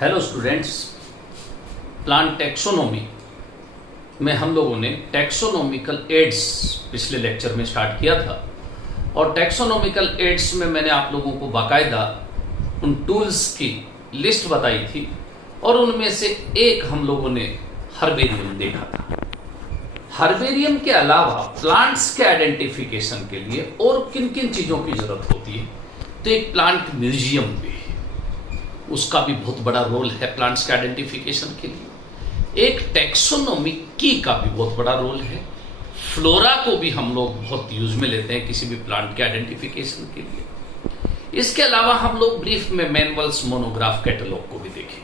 Hello students, plant taxonomy में हम लोगों ने टैक्सोनॉमिकल एड्स पिछले लेक्चर में स्टार्ट किया था और टैक्सोनॉमिकल एड्स में मैंने आप लोगों को बाकायदा उन टूल्स की लिस्ट बताई थी और उनमें से एक हम लोगों ने हर्बेरियम देखा था। हर्बेरियम के अलावा प्लांट्स के आइडेंटिफिकेशन के लिए और किन किन चीज़ों की जरूरत होती है, तो एक प्लांट म्यूजियम भी है, उसका भी बहुत बड़ा रोल है प्लांट्स के आइडेंटिफिकेशन के लिए। एक टैक्सोनॉमी की का भी बहुत बड़ा रोल है। फ्लोरा को भी हम लोग बहुत यूज में लेते हैं किसी भी प्लांट के आइडेंटिफिकेशन के लिए। इसके अलावा हम लोग ब्रीफ में मैनुअल्स, मोनोग्राफ, कैटलॉग को भी देखेंगे।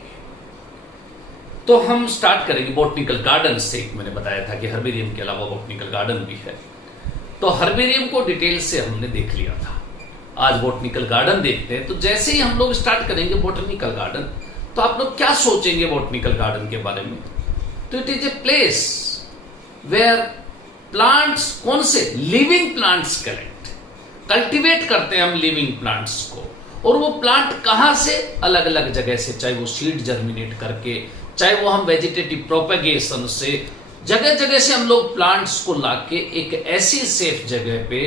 तो हम स्टार्ट करेंगे बॉटनिकल गार्डन से। मैंने बताया था कि हर्बेरियम के अलावा बॉटनिकल गार्डन भी है, तो हर्बेरियम को डिटेल से हमने देख लिया था। आज बॉटनिकल गार्डन देखते हैं। तो जैसे ही हम लोग स्टार्ट करेंगे बॉटनिकल गार्डन, तो आप लोग क्या सोचेंगे बॉटनिकल गार्डन के बारे में? तो it is a place where plants, कौन से लिविंग प्लांट्स कल्टीवेट करते हैं हम लिविंग प्लांट्स को। और वो प्लांट कहां से? अलग अलग जगह से, चाहे वो सीड जर्मिनेट करके, चाहे वो हम वेजिटेटिव प्रोपेगेशन से, जगह जगह से हम लोग प्लांट्स को लाके एक ऐसी सेफ जगह पे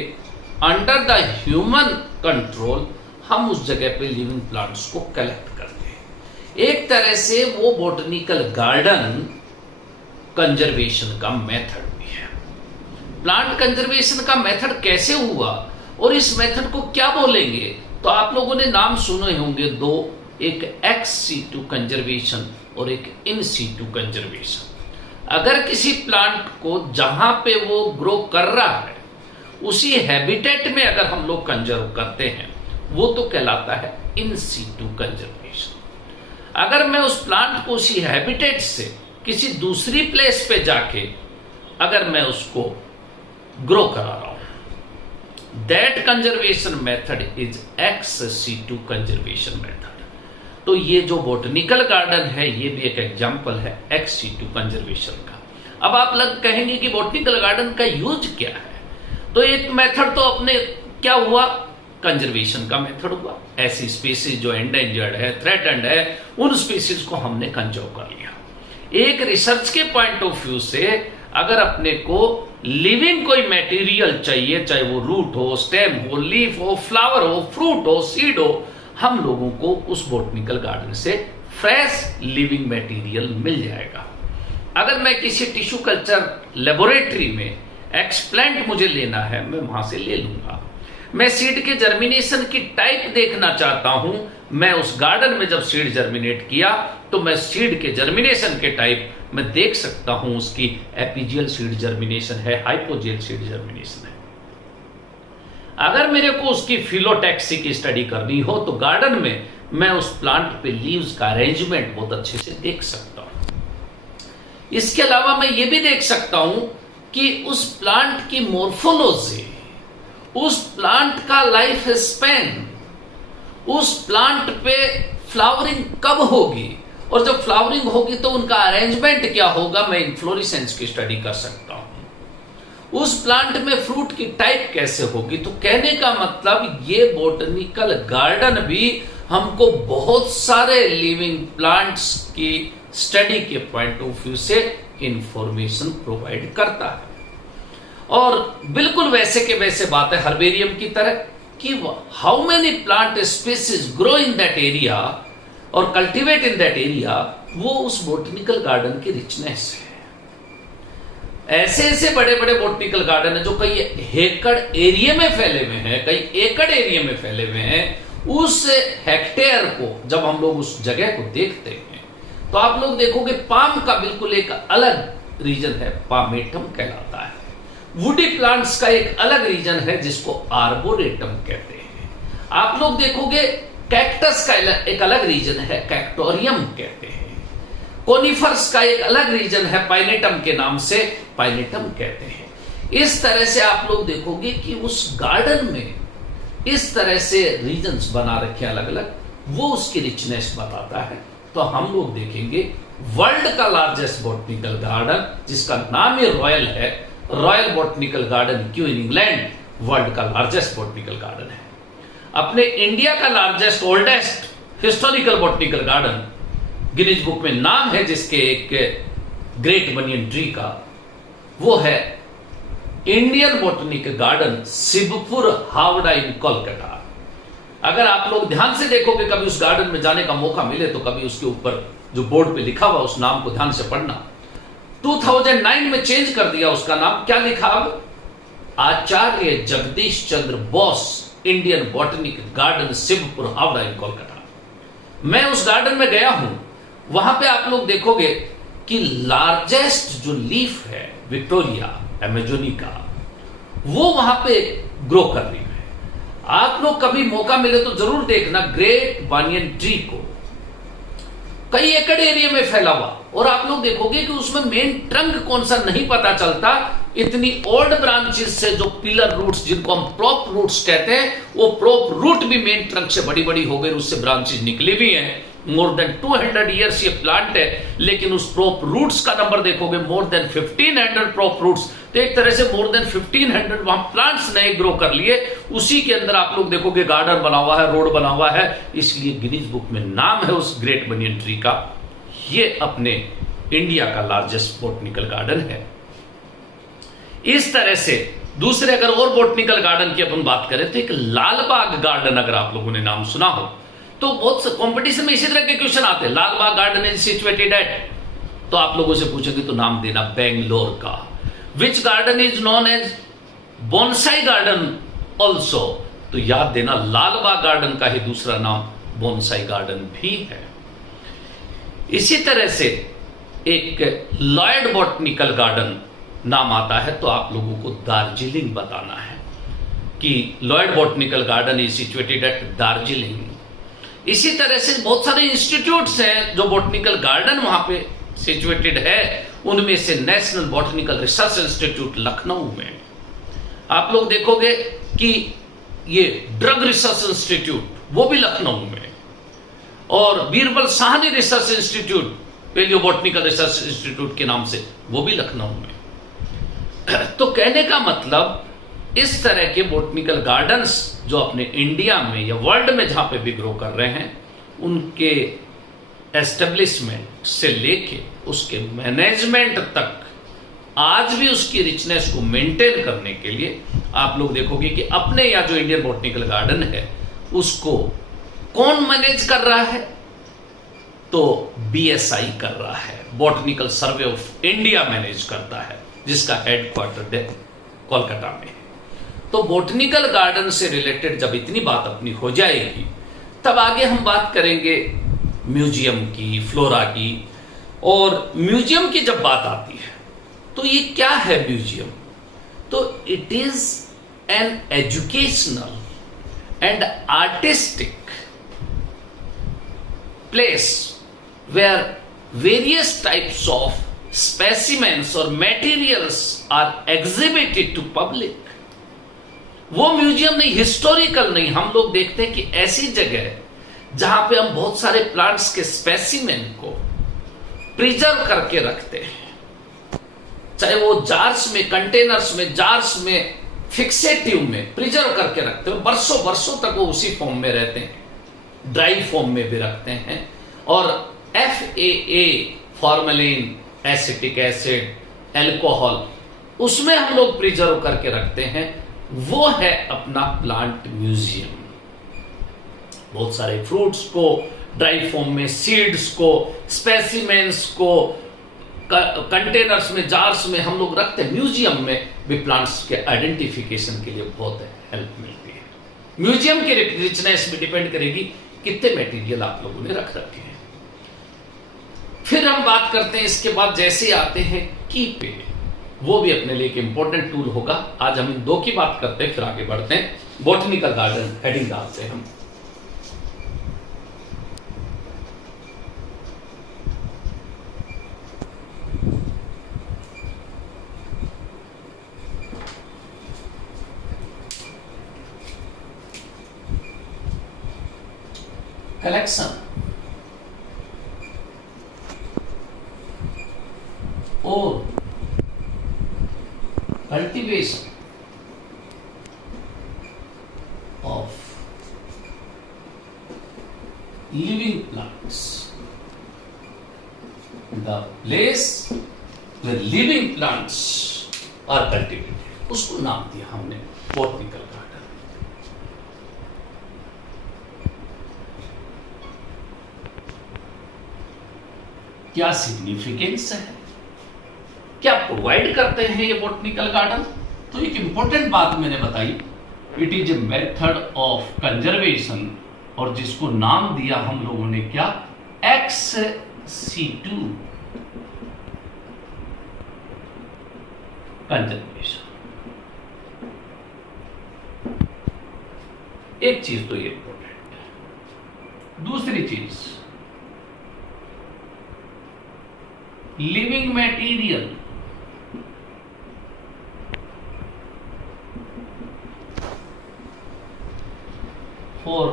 अंडर द ह्यूमन कंट्रोल हम उस जगह पे लिविंग प्लांट्स को कलेक्ट करते हैं। एक तरह से वो बॉटनिकल गार्डन कंजर्वेशन का मेथड भी है। प्लांट कंजर्वेशन का मेथड कैसे हुआ और इस मेथड को क्या बोलेंगे? तो आप लोगों ने नाम सुने होंगे दो, एक एक्स सीटू कंजर्वेशन और एक इन सीटू कंजर्वेशन। अगर किसी प्लांट को जहां पे वो ग्रो कर रहा है उसी हैबिटेट में अगर हम लोग कंजर्व करते हैं, वो तो कहलाता है इन सीटू कंजर्वेशन। अगर मैं उस प्लांट को उसी हैबिटेट से किसी दूसरी प्लेस पे जाके अगर मैं उसको ग्रो करा रहा हूं, that conservation method is ex situ conservation method. तो ये जो बॉटनिकल गार्डन है ये भी एक एग्जांपल है एक्स सीटू कंजर्वेशन का। अब आप लोग कहेंगे कि बॉटनिकल गार्डन का यूज क्या है? तो एक मेथड तो अपने क्या हुआ, कंजर्वेशन का मेथड हुआ। ऐसी स्पीसीज जो एंडेंजर्ड है, थ्रेटन्ड है, उन स्पीसीज को हमने कंजर्व कर लिया। एक रिसर्च के पॉइंट ऑफ व्यू से अगर अपने को लिविंग कोई मटेरियल चाहिए, चाहे वो रूट हो, स्टेम हो, लीफ हो, फ्लावर हो, फ्रूट हो, सीड हो, हम लोगों को उस बॉटनिकल गार्डन से फ्रेश लिविंग मटेरियल मिल जाएगा। अगर मैं किसी टिश्यू कल्चर लेबोरेटरी में एक्सप्लेंट मुझे लेना है, मैं वहां से ले लूंगा। मैं सीड के जर्मिनेशन की टाइप देखना चाहता हूं, मैं उस गार्डन में जब सीड जर्मिनेट किया तो मैं सीड के जर्मिनेशन के टाइप मैं देख सकता हूं, उसकी एपिजियल सीड जर्मिनेशन है, हाइपोजियल सीड जर्मिनेशन है। अगर मेरे को उसकी फिलोटैक्सी की स्टडी करनी हो तो गार्डन में मैं उस प्लांट पे लीव्स का अरेंजमेंट बहुत अच्छे से देख सकता हूं। इसके अलावा मैं ये भी देख सकता हूं कि उस प्लांट की मोर्फोलॉजी, उस प्लांट का लाइफ स्पैन, उस प्लांट पे फ्लावरिंग कब होगी और जब फ्लावरिंग होगी तो उनका अरेंजमेंट क्या होगा, मैं इन्फ्लोरेसेंस की स्टडी कर सकता हूं। उस प्लांट में फ्रूट की टाइप कैसे होगी। तो कहने का मतलब ये बॉटनिकल गार्डन भी हमको बहुत सारे लिविंग प्लांट्स की स्टडी के पॉइंट ऑफ व्यू से इंफॉर्मेशन प्रोवाइड करता है। और बिल्कुल वैसे के वैसे बात है हर्बेरियम की तरह कि how many plant species grow in that area और कल्टीवेट इन दैट एरिया, वो उस बॉटनिकल गार्डन की रिचनेस है। ऐसे ऐसे बड़े बड़े बॉटनिकल गार्डन है जो कई हेक्टर एरिया में फैले हुए हैं, कई एकड़ एरिया में फैले हुए हैं। उस हेक्टेयर को जब हम लोग उस जगह को देखते हैं तो आप लोग देखोगे पाम का बिल्कुल एक अलग रीजन है, पामेटम कहलाता है। वुडी प्लांट्स का एक अलग रीजन है जिसको आर्बोरेटम कहते हैं। आप लोग देखोगे कैक्टस का एक अलग रीजन है, कैक्टोरियम कहते हैं। कोनिफर्स का एक अलग रीजन है, पाइनेटम के नाम से पाइनेटम कहते हैं। इस तरह से आप लोग देखोगे कि उस गार्डन में इस तरह से रीजन्स बना रखे अलग अलग, वो उसकी रिचनेस बताता है। तो हम लोग देखेंगे वर्ल्ड का लार्जेस्ट बॉटनिकल गार्डन जिसका नाम ही रॉयल है, रॉयल बॉटनिकल गार्डन क्यों इन इंग्लैंड वर्ल्ड का लार्जेस्ट बॉटनिकल गार्डन है। अपने इंडिया का largest oldest historical botanical garden Guinness book में नाम है जिसके एक ग्रेट बनियन ट्री का, वो है Indian botanical garden Shibpur Howrah in Kolkata. अगर आप लोग ध्यान से देखोगे, कभी उस गार्डन में जाने का मौका मिले तो कभी उसके ऊपर जो बोर्ड पे लिखा हुआ उस नाम को ध्यान से पढ़ना। 2009 में चेंज कर दिया उसका नाम, क्या लिखा अब? Acharya Jagadish Chandra Bose Indian botanical garden Shibpur Howrah in Kolkata. मैं उस गार्डन में गया हूं, वहां पे आप लोग देखोगे कि लार्जेस्ट जो लीफ है विक्टोरिया अमेजोनिका, वो वहां पे ग्रो कर रही है। आप लोग कभी मौका मिले तो जरूर देखना ग्रेट बानियन ट्री को, कई एकड़ एरिया में फैला हुआ, और आप लोग देखोगे कि उसमें मेन ट्रंक कौन सा नहीं पता चलता। इतनी ओल्ड ब्रांचेस से जो पिलर रूट्स, जिनको हम प्रॉप रूट्स कहते हैं, वो प्रॉप रूट भी मेन ट्रंक से बड़ी बड़ी हो गई, उससे ब्रांचेस निकली भी हैं। मोर देन 200 ईयर्स ये प्लांट है, लेकिन उस प्रॉप रूट्स का नंबर देखोगे मोर देन 1500 प्रॉप रूट्स। तो एक तरह से मोर देन 1500 वहां प्लांट्स नए ग्रो कर लिए, उसी के अंदर आप लोग देखोगे गार्डन बना हुआ है, रोड बना हुआ है। इसलिए गिनीज बुक में नाम है उस ग्रेट बनियन ट्री का। ये अपने इंडिया का लार्जेस्ट बॉटनिकल गार्डन है। इस तरह से दूसरे अगर और बॉटनिकल गार्डन की अपन बात करें तो एक लालबाग गार्डन, अगर आप लोगों ने नाम सुना हो तो बहुत कंपटीशन में इसी तरह के क्वेश्चन आते हैं। Lalbagh garden is situated at, तो आप लोगों से पूछेंगे तो नाम देना बेंगलोर का। Which garden is known as bonsai garden also, तो याद देना लालबाग गार्डन का ही दूसरा नाम बोनसाई गार्डन भी है। इसी तरह से एक लॉयड बॉटनिकल गार्डन नाम आता है, तो आप लोगों को दार्जिलिंग बताना है कि Lloyd botanical garden is situated eight Darjeeling. इसी तरह से बहुत सारे इंस्टीट्यूट्स हैं जो बॉटनिकल गार्डन वहां पे सिचुएटेड है, उनमें से national botanical research institute Lucknow में। आप लोग देखोगे कि ये ड्रग रिसर्च इंस्टीट्यूट वो भी लखनऊ में, और Birbal Sahni research institute paleo botanical research institute के नाम से वो भी लखनऊ में। तो कहने का मतलब इस तरह के बॉटनिकल गार्डन्स जो अपने इंडिया में या वर्ल्ड में जहां पे भी ग्रो कर रहे हैं, उनके एस्टेब्लिशमेंट से लेके उसके मैनेजमेंट तक आज भी उसकी रिचनेस को मेंटेन करने के लिए आप लोग देखोगे कि अपने यहाँ जो इंडियन बॉटनिकल गार्डन है उसको कौन मैनेज कर रहा है? तो बीएसआई कर रहा है, botanical survey of India manage करता है, जिसका हेडक्वार्टर है कोलकाता में। तो बॉटनिकल गार्डन से रिलेटेड जब इतनी बात अपनी हो जाएगी, तब आगे हम बात करेंगे म्यूजियम की, फ्लोरा की। और म्यूजियम की जब बात आती है तो ये क्या है म्यूजियम? तो it is an educational and artistic place where various types of specimens और materials are exhibited to public. वो म्यूजियम नहीं, हिस्टोरिकल नहीं। हम लोग देखते हैं कि ऐसी जगह जहां पे हम बहुत सारे प्लांट्स के स्पेसिमेन को प्रिजर्व करके रखते हैं, चाहे वो जार्स में, कंटेनर्स में, जार्स में, फिक्सेटिव में प्रिजर्व करके रखते हैं, वर्षों वर्षों तक वो उसी फॉर्म में रहते हैं, ड्राई फॉर्म में भी रखते हैं। और FAA formalin, acetic acid, alcohol, उसमें हम लोग प्रिजर्व करके रखते हैं। वो है अपना प्लांट म्यूजियम। बहुत सारे फ्रूट्स को ड्राई फॉर्म में, सीड्स को, स्पेसिमेंस को कंटेनर्स में, जार्स में हम लोग रखते हैं। म्यूजियम में भी प्लांट्स के आइडेंटिफिकेशन के लिए बहुत हेल्प मिलती है। म्यूजियम की रिचनेस भी डिपेंड करेगी कितने मटेरियल आप लोगों ने रख रखे हैं। फिर हम बात करते हैं इसके बाद जैसे आते हैं की पे, वो भी अपने लिए एक इंपॉर्टेंट टूल होगा। आज हम इन दो की बात करते हैं, फिर आगे बढ़ते हैं। बॉटनिकल गार्डन हेडिंग डालते हैं हम। कलेक्शन और cultivation of living plants the place where living plants are cultivated, उसको नाम दिया हमने बॉटनिकल गार्डन। क्या सिग्निफिकेंस है, क्या प्रोवाइड करते हैं ये बॉटनिकल गार्डन? तो एक इंपॉर्टेंट बात मैंने बताई, it is a method of conservation, और जिसको नाम दिया हम लोगों ने क्या, XC2 कंजर्वेशन। एक चीज तो ये इंपॉर्टेंट है। दूसरी चीज, लिविंग मटेरियल फॉर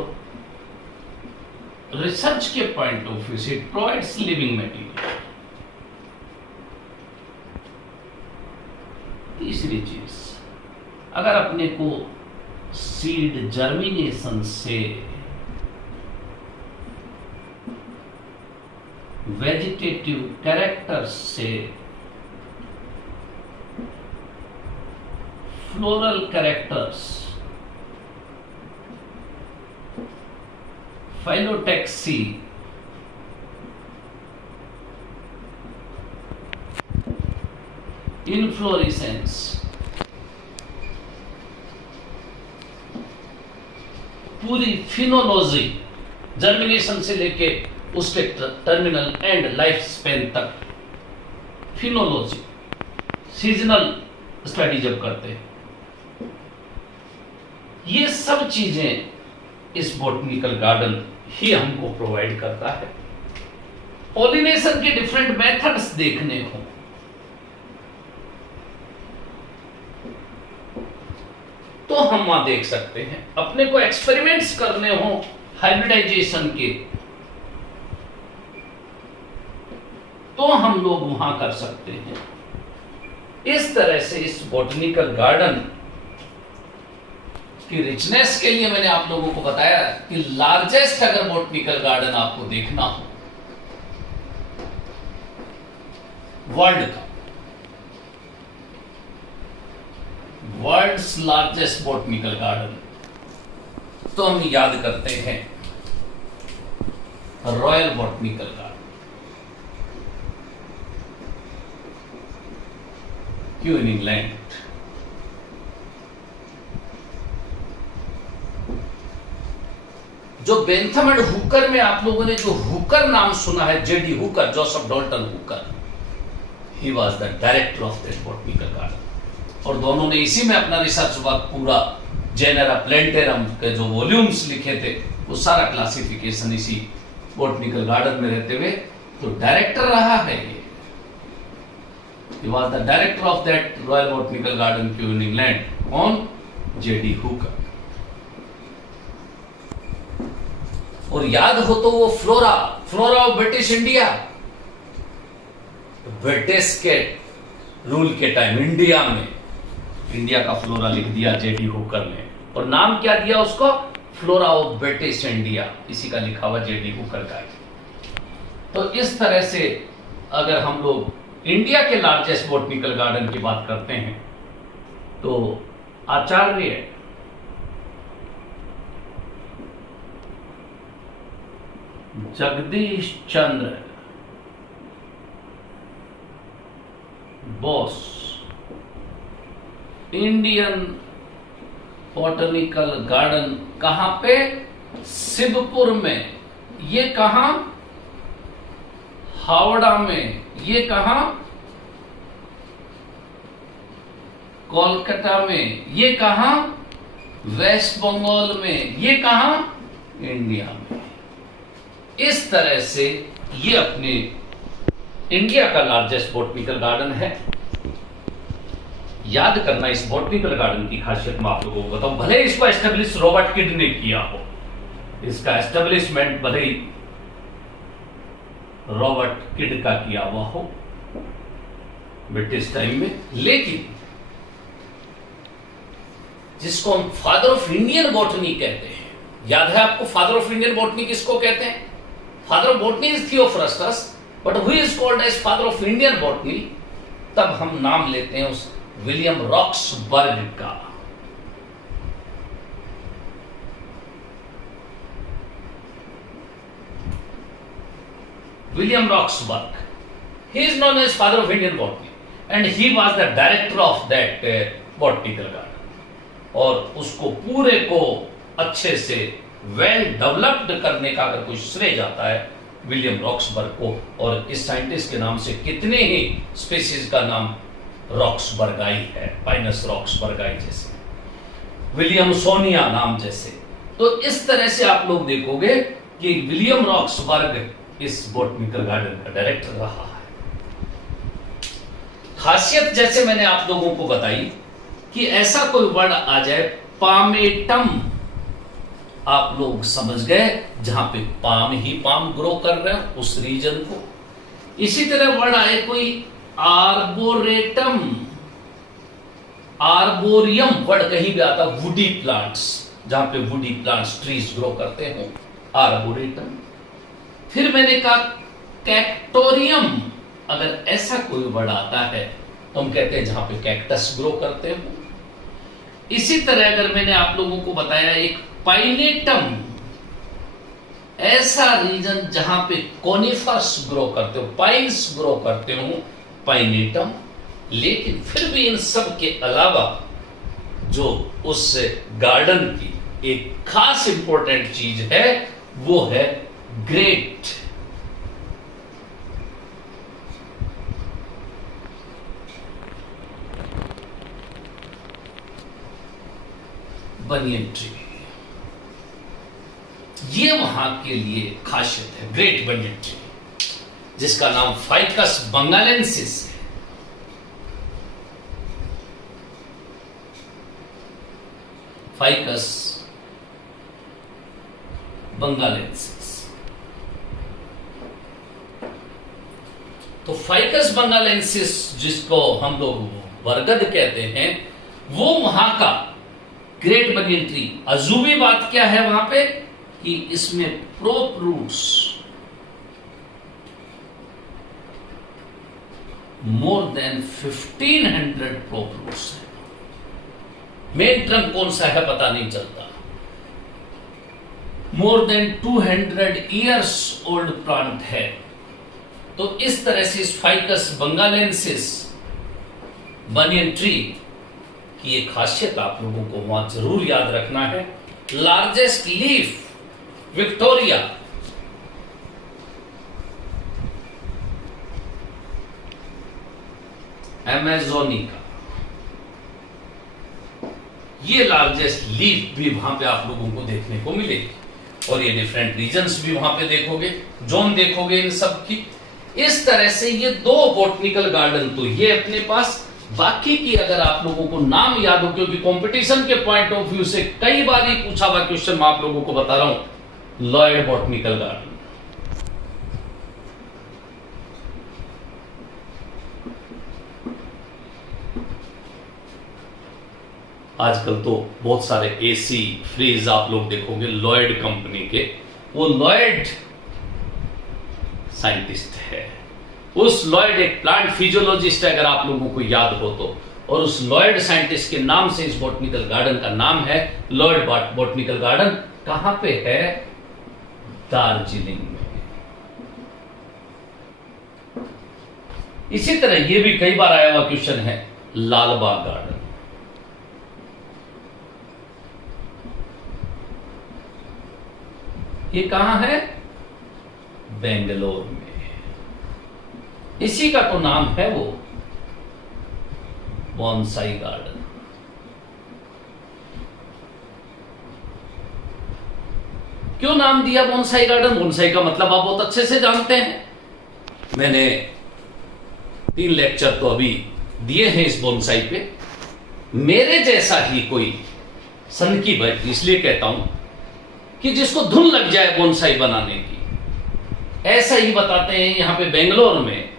रिसर्च के पॉइंट ऑफ व्यू से इट प्रोवाइड्स लिविंग मटेरियल। तीसरी चीज, अगर अपने को सीड जर्मिनेशन से वेजिटेटिव कैरेक्टर्स से फ्लोरल कैरेक्टर्स, फाइलोटैक्सी, इनफ्लोरेसेंस, पूरी फिनोलॉजी जर्मिनेशन से लेके उसके टर्मिनल एंड लाइफ स्पेन तक, फिनोलॉजी, सीजनल स्टडी जब करते हैं, ये सब चीजें इस बॉटनिकल गार्डन ही हमको प्रोवाइड करता है। पॉलिनेशन के डिफरेंट मेथड्स देखने हो तो हम वहां देख सकते हैं, अपने को एक्सपेरिमेंट्स करने हो हाइब्रिडाइजेशन के तो हम लोग वहां कर सकते हैं। इस तरह से इस बॉटनिकल गार्डन की रिचनेस के लिए मैंने आप लोगों को बताया कि लार्जेस्ट अगर बॉटनिकल गार्डन आपको देखना हो वर्ल्ड का, वर्ल्ड्स लार्जेस्ट बॉटनिकल गार्डन, तो हम याद करते हैं रॉयल बॉटनिकल गार्डन, क्यों इन इंग्लैंड। जो बेंथम एंड हुकर में आप लोगों ने जो हुकर नाम सुना है, JD Hooker, Joseph Dalton Hooker, he was the director of that botanical garden, और दोनों ने इसी में अपना रिसर्च वर्क पूरा जेनेरा प्लेंटेरम के जो वॉल्यूम्स लिखे थे वो सारा क्लासिफिकेशन इसी बॉटनिकल गार्डन में रहते हुए तो डायरेक्टर रहा है ये। He was the director of that Royal Botanical Garden Kew in England, कौन, जेडी हुकर। और याद हो तो वो flora of British India, British के रूल के टाइम इंडिया में, इंडिया का फ्लोरा लिख दिया जेडी हुकर ने, और नाम क्या दिया उसको, फ्लोरा ऑफ ब्रिटिश इंडिया, इसी का लिखा हुआ जेडी हुकर का। तो इस तरह से अगर हम लोग इंडिया के लार्जेस्ट बॉटनिकल गार्डन की बात करते हैं तो आचार्य Jagadish Chandra Bose Indian botanical garden कहां पे, शिवपुर में, ये कहां, हावड़ा में, ये कहां, कोलकाता में, ये कहां, वेस्ट बंगाल में, ये कहां, इंडिया में। इस तरह से ये अपने इंडिया का लार्जेस्ट बॉटनिकल गार्डन है। याद करना, इस बॉटनिकल गार्डन की खासियत मैं आप लोगों को बताऊं, भले इसको एस्टेब्लिश रॉबर्ट किड ने किया हो, इसका एस्टेब्लिशमेंट भले ही रॉबर्ट किड का किया हुआ हो ब्रिटिश टाइम में, लेकिन जिसको हम फादर ऑफ इंडियन बॉटनी कहते हैं, याद है आपको फादर ऑफ इंडियन बॉटनी किसको कहते हैं? Father of botany is Theophrastus, but who is called as father of Indian botany, तब हम नाम लेते हैं उस विलियम रॉक्सबर्ग का। William Roxburgh, he is known as father of Indian botany and he was the director of that botanical garden, और उसको पूरे को अच्छे से वेल डेवलप्ड करने का अगर कोई श्रेय जाता है विलियम रॉक्सबर्ग को, और इस साइंटिस्ट के नाम से कितने ही स्पीसीज का नाम रॉक्सबर्गाई है, पाइनस रॉक्सबर्गाई जैसे, विलियमसोनिया नाम जैसे। तो इस तरह से आप लोग देखोगे कि विलियम रॉक्सबर्ग इस बॉटनिकल गार्डन का डायरेक्टर रहा है। खासियत जैसे मैंने आप लोगों को बताई कि ऐसा कोई वर्ड आ जाए, पामेटम, आप लोग समझ गए जहां पे पाम ही पाम ग्रो कर रहे हैं उस रीजन को। इसी तरह वर्ड आए कोई आर्बोरेटम, आर्बोरियम वर्ड कहीं भी आता, वुडी प्लांट्स, जहां पे वुडी प्लांट्स ट्रीज ग्रो करते हो, आर्बोरेटम। फिर मैंने कहा कैक्टोरियम, अगर ऐसा कोई वर्ड आता है तो हम कहते हैं जहां पे कैक्टस ग्रो करते हो। इसी तरह अगर मैंने आप लोगों को बताया एक पाइनेटम, ऐसा रीजन जहां पे कोनिफर्स ग्रो करते हो, पाइन्स ग्रो करते हो, पाइनेटम। लेकिन फिर भी इन सब के अलावा जो उस गार्डन की एक खास इंपॉर्टेंट चीज है वो है ग्रेट बनियन ट्री, ये वहां के लिए खासियत है, ग्रेट बनियन ट्री, जिसका नाम फाइकस बंगालेंसिस है। फाइकस बंगालेंसिस। तो फाइकस बंगालेंसिस जिसको हम लोग बरगद कहते हैं, वो वहां का ग्रेट बनियन ट्री। अजूबी बात क्या है वहां पे कि इसमें prop roots more than 1500 prop roots है। मेन ट्रंक कौन सा है पता नहीं चलता। More than 200 years old plant है। तो इस तरह से इस फाइकस बंगालेंसिस बनियन ट्री की एक खासियत आप लोगों को वहां जरूर याद रखना है। लार्जेस्ट लीफ विक्टोरिया, अमेजोनिका, ये लार्जेस्ट लीफ भी वहां पे आप लोगों को देखने को मिलेगी, और ये डिफरेंट रीजन्स भी वहां पे देखोगे, जोन देखोगे इन सब की। इस तरह से ये दो बॉटनिकल गार्डन तो ये अपने पास, बाकी की अगर आप लोगों को नाम याद हो, क्योंकि कंपटीशन के पॉइंट ऑफ व्यू से कई बार ही पूछा हुआ क्वेश्चन मैं आप लोगों को बता रहा हूं, लॉयड बॉटनिकल गार्डन, आजकल तो बहुत सारे एसी फ्रीज आप लोग देखोगे लॉयड कंपनी के, वो लॉयड साइंटिस्ट है। उस लॉयड एक प्लांट फिजियोलॉजिस्ट है अगर आप लोगों को याद हो तो, और उस लॉयड साइंटिस्ट के नाम से इस बॉटनिकल गार्डन का नाम है लॉयड बॉटनिकल गार्डन। कहां पे है? दार्जिलिंग में। इसी तरह ये भी कई बार आया हुआ क्वेश्चन है, लालबाग गार्डन, ये कहां है? बेंगलोर में। इसी का तो नाम है वो बोनसाई गार्डन। क्यों नाम दिया बोनसाई गार्डन? बोनसाई का मतलब आप बहुत अच्छे से जानते हैं, मैंने 3 लेक्चर तो अभी दिए हैं इस बोनसाई पे। मेरे जैसा ही कोई सनकी बैठ, इसलिए कहता हूं कि जिसको धुन लग जाए बोनसाई बनाने की, ऐसा ही बताते हैं। यहां पे बेंगलोर में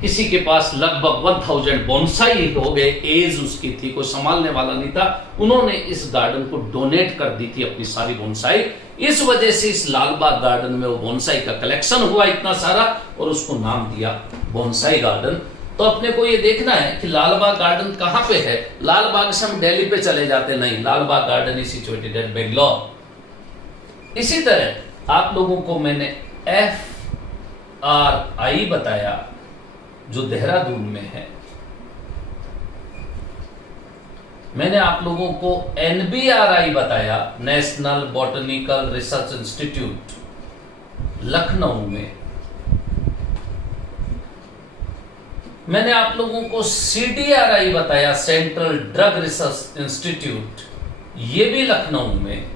किसी के पास लगभग 1000 बोनसाई हो गए, एज उसकी थी, कोई संभालने वाला नहीं था, उन्होंने इस गार्डन को डोनेट कर दी थी अपनी सारी बोनसाई इस वजह से इस लालबाग गार्डन में वो बोनसाई का कलेक्शन हुआ इतना सारा और उसको नाम दिया बोनसाई गार्डन। तो अपने को ये देखना है कि लालबाग गार्डन कहां पे है। लालबाग से हम दिल्ली पे चले जाते नहीं, Lalbagh garden is situated at Bangalore. इसी तरह आप लोगों को मैंने FRI बताया जो देहरादून में है। मैंने आप लोगों को NBRI बताया, national botanical research institute Lucknow में। मैंने आप लोगों को CDRI बताया, सेंट्रल ड्रग रिसर्च इंस्टीट्यूट, ये भी लखनऊ में।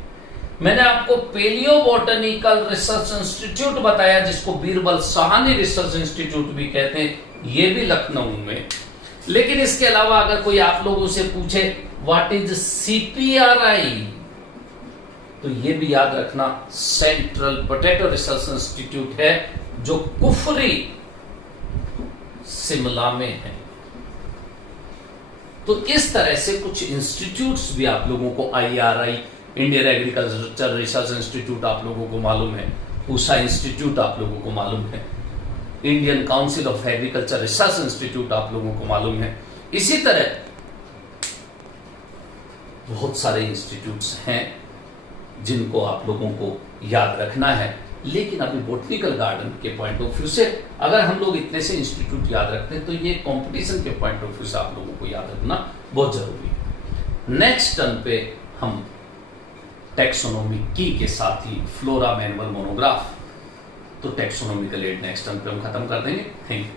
मैंने आपको पेलियो बॉटनिकल रिसर्च इंस्टीट्यूट बताया जिसको बीरबल साहनी रिसर्च इंस्टीट्यूट भी कहते हैं, ये भी लखनऊ में। लेकिन इसके अलावा अगर कोई आप लोगों से पूछे व्हाट इज CPRI, तो ये भी याद रखना सेंट्रल पोटैटो रिसर्च इंस्टीट्यूट है जो कुफरी शिमला में है। तो इस तरह से कुछ इंस्टीट्यूट्स भी आप लोगों को IRI, Indian agriculture research institute आप लोगों को मालूम है, पूसा इंस्टीट्यूट आप लोगों को मालूम है, Indian council of agriculture research institute आप लोगों को मालूम है। इसी तरह बहुत सारे इंस्टीट्यूट्स हैं जिनको आप लोगों को याद रखना है। लेकिन अभी बोटनिकल गार्डन के पॉइंट ऑफ व्यू से अगर हम लोग इतने से इंस्टीट्यूट याद रखते हैं तो ये कंपटीशन के पॉइंट ऑफ व्यू से आप लोगों को याद रखना बहुत जरूरी है। नेक्स्ट टर्न पे हम टैक्सोनॉमी की के साथ ही फ्लोरा मैनुअल मोनोग्राफ, तो टैक्सोनॉमिकल एड नेक्स्ट टर्न पे हम खत्म कर देंगे। Thank you.